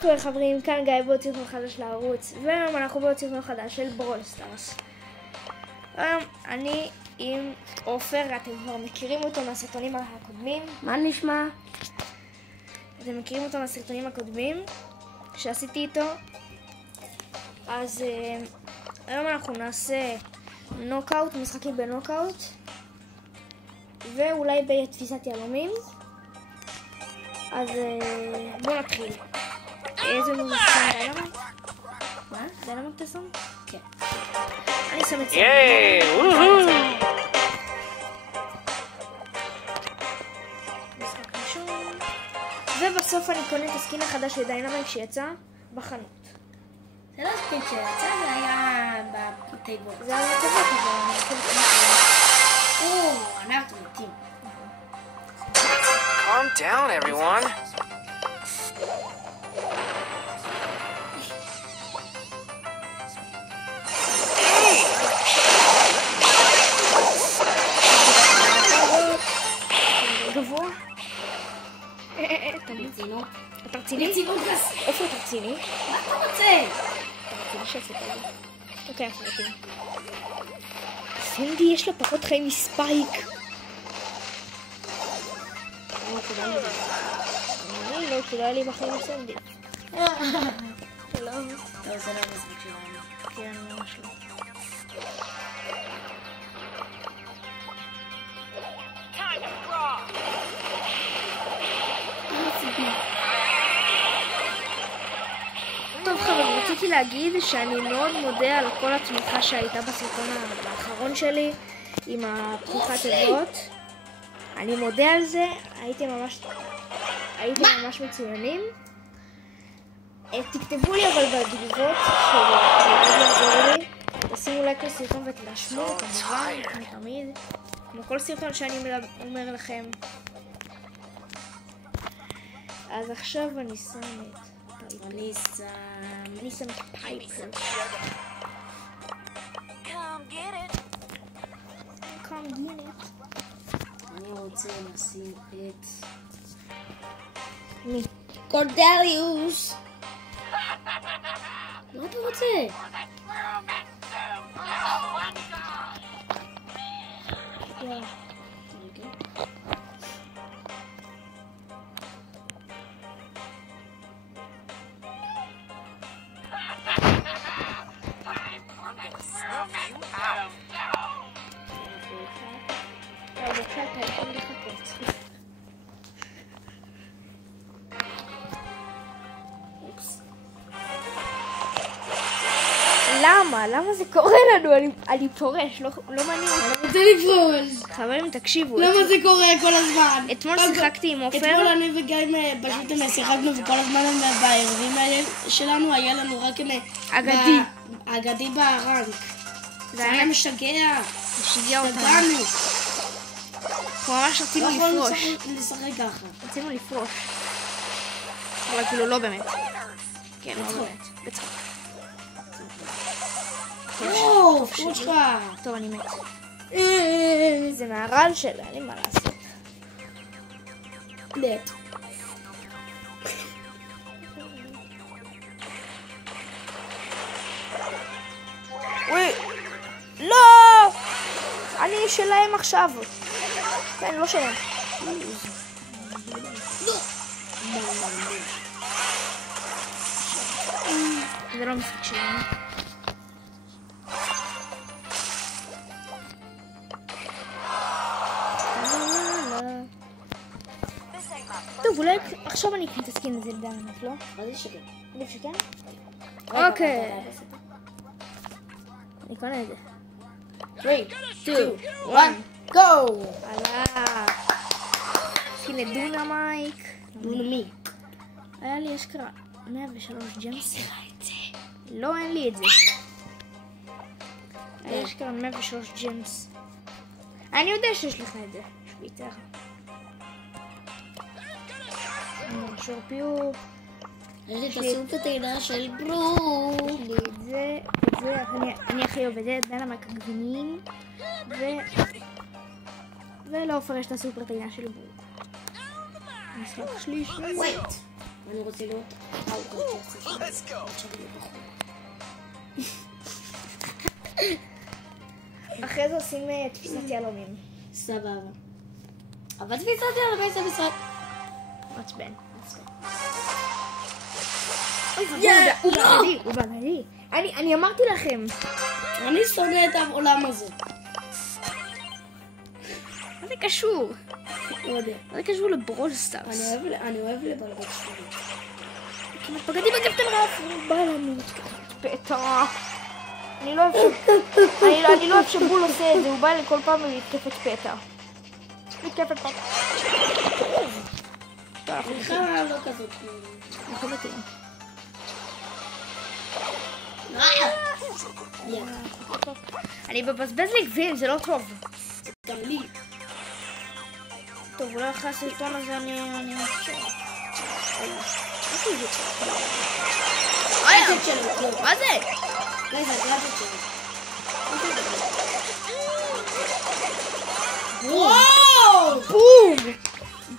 קורה חברים, כאן גיא בעוד סרטון חדש לערוץ, והיום אנחנו בעוד סרטון חדש של ברול סטארס. היום אני עם עופר, אתם כבר מכירים אותו מהסרטונים הקודמים. מה נשמע? אתם מכירים אותו מהסרטונים הקודמים שעשיתי איתו. אז היום אנחנו נעשה נוקאוט, משחקים בנוקאוט, ואולי בתפיסת יהלומים. אז בואו נתחיל. איזה מוזיקה דיינמוט? מה? דיינמוט תשם? כן. אני שם את זה. משחק ראשון. ובסוף אני קונה את הסקין החדש לדיינמוט שיצא בחנות. זה לא סקין שיצא, זה היה בתיבות. זה היה בתיבות, אבל אנחנו מתים. Calm down, everyone. גבוה? רצינות. אתה רציני? רצינות גס. איפה אתה רציני? מה אתה רוצה? אתה רציני שעשית את זה. אוקיי, אנחנו רציני. סינדי יש לה פחות חיים מספייק. אני לא כדאי לי בחיים מסינדי. שלום. לא, זה לא המשחק שלנו. כן, ממש לא. טוב חברים, רציתי להגיד שאני מאוד מודה על כל התמיכה שהייתה בסרטון האחרון שלי עם הפתיחת תיבות. אני מודה על זה, הייתם ממש מצוינים. תכתבו לי אבל בתגובות שזה יעזור לי. תשימו לייק לסרטון ותרשמו כמובן, כמו תמיד, כמו כל סרטון שאני אומר לכם. אז עכשיו אני שם את אני שם את פייפר. Come get it. אני רוצה לשים את... מי? קורדליוס. מה אתה רוצה? יאללה. למה? למה זה קורה לנו? אני פורש, לא מעניין. אני רוצה לפרוש. חברים, תקשיבו. למה זה קורה כל הזמן? אתמול שיחקתי עם עופר. אתמול אני וגיא פשוט שיחקנו וכל הזמן בערבים האלה שלנו היה לנו רק אגדי ברנק. זה היה משגע. משגע אותנו. שגענו. אנחנו ממש רצינו לפרוש. לשחק ככה. רצינו לפרוש. אבל כאילו לא באמת. כן, לא באמת. בצחוק. פרוש שלך. טוב, אני מת. זה מהרעל שלה, אין לי מה לעשות. מת. וואי! לא! אני שלהם עכשיו. כן, לא שלהם. זה לא משחק שלנו. טוב, אולי עכשיו אני אקנה את הסקין הזה לדיינמוט, לא? מה זה שכן? עדיף שכן? אוקיי. אני קונה את זה. 3, 2, 1, GO! הלאה. סקין לדונמייק. דונמיק. היה לי אשכרה 103 ג'מס. לא, אין לי את זה. היה לי אשכרה 103 ג'מס. אני יודע שיש לך את זה. שביצר. שורפיו. יש לי את הסוג התאינה של ברו. יש לי את זה, אני הכי אוהב את זה, דיינמייק הגבינים, ולעופר יש את הסופר טעינה של בור. משחק שלישי. וייט. אני רוצה לראות... אחרי זה עושים תפיסת יהלומים. סבבה. אבל תפיסת יהלומים זה משחק. מעצבן. הוא בנאלי. אני אמרתי לכם. אני שונא את העולם הזה. מה זה קשור? לא יודע. מה זה קשור לברול סטארס? אני אוהב לבלבל שלי. כמעט פגעתי בקפטן רף. הוא בא לנו פתע. אני לא אוהב שבול עושה את זה. הוא בא לי כל פעם להתקפת פתע. מתקפת פתע. בכלל לא כזאת. אנחנו מתאים. אני מבזבז לי גביעים, זה לא טוב. גם לי. טוב, אולי אחרי הסרטון הזה אני חושב. מה זה? לא, זה הגלאג'ט שלי. וואו! בום!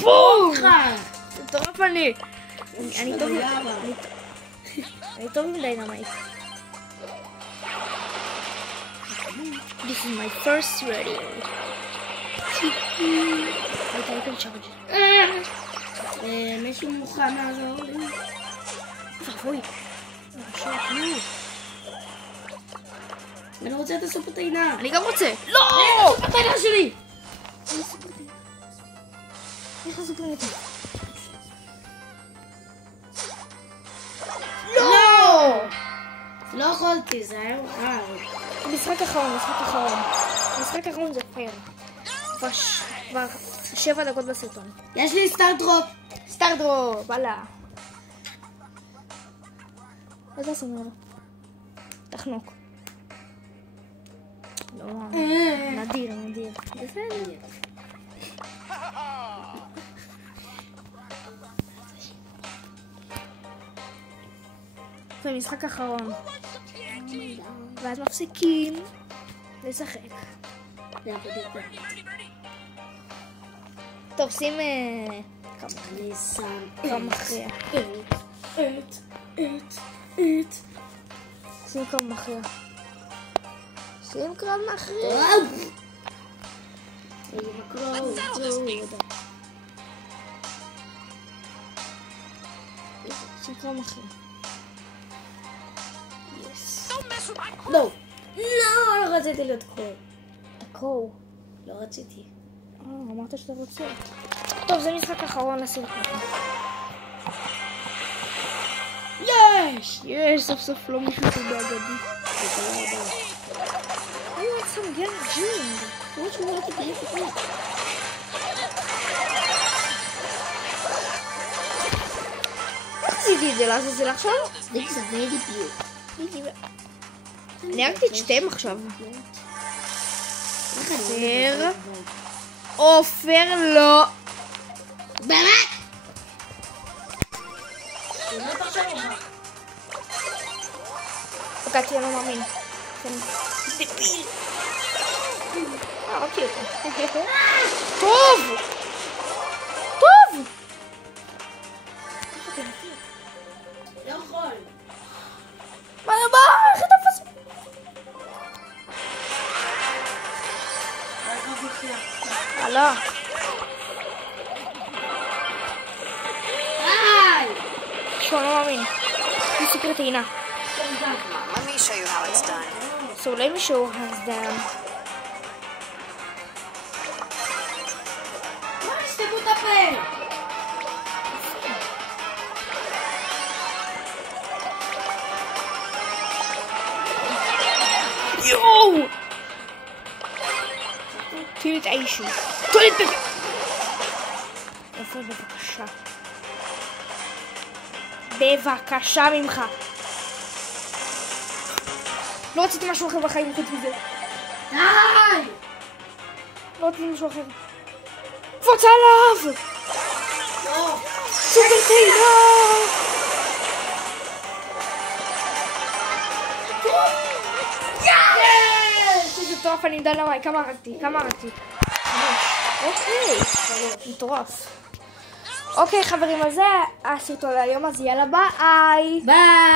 בום! זה מטורף אני טוב עם דיינמייט. This is my first radio. I can charge it. מישהו מוכן לעזור לי? אוי. אני רוצה את הסופר טעינה. אני גם רוצה. לא! הסופר טעינה שלי! איך זה קורה איתי? לא! לא יכולתי, זה היה רע. משחק אחרון. משחק אחרון זה פייר. כבר 7 דקות בסרטון. יש לי סטארדרופ, וואלה. איזה סמר? תחנוק. לא, נדיר. בסדר. זה משחק אחרון. ואז מפסיקים לשחק. טוב, שים אני שם כמה מכריע. שים קרב מכריע. שים קרב מכריע. שים קרב מכריע. לא. לא רציתי להיות קרוב. אתה קרוב. לא רציתי. אמרת שאתה רוצה. טוב, זה משחק אחרון לסרטון. יש! סוף סוף לא מישהו שבאגדי. I want some Gambling. What you want to do? איך עשיתי את זה? לעזאזל עכשיו? זה very beautiful. אני הרגתי את שתיהם עכשיו. עופר. עופר לא. באמת? פגעתי, אני לא מאמין. דביל. הרגתי אותו. טוב! טוב! לא יכול. מה? איך אתה פס... הלאה. שואו, לא מאמין. היא סופר טעינה. Let me show you how it's done. So let me show how it's done. מה? שתקו את הפה! יואו! תהיו את האישו. תולד בבקשה. איפה בבקשה? בבקשה ממך. לא רציתי משהו אחר בחיים חוץ מזה. די! לא רציתי משהו אחר. קפוץ עליו! לא! סופר טעינה! יש! איזה טוב, אני יודע למה, כמה הרגתי? 5. אוקיי. מטורף. אוקיי חברים, אז זה הסרטון להיום, אז יאללה ביי. ביי.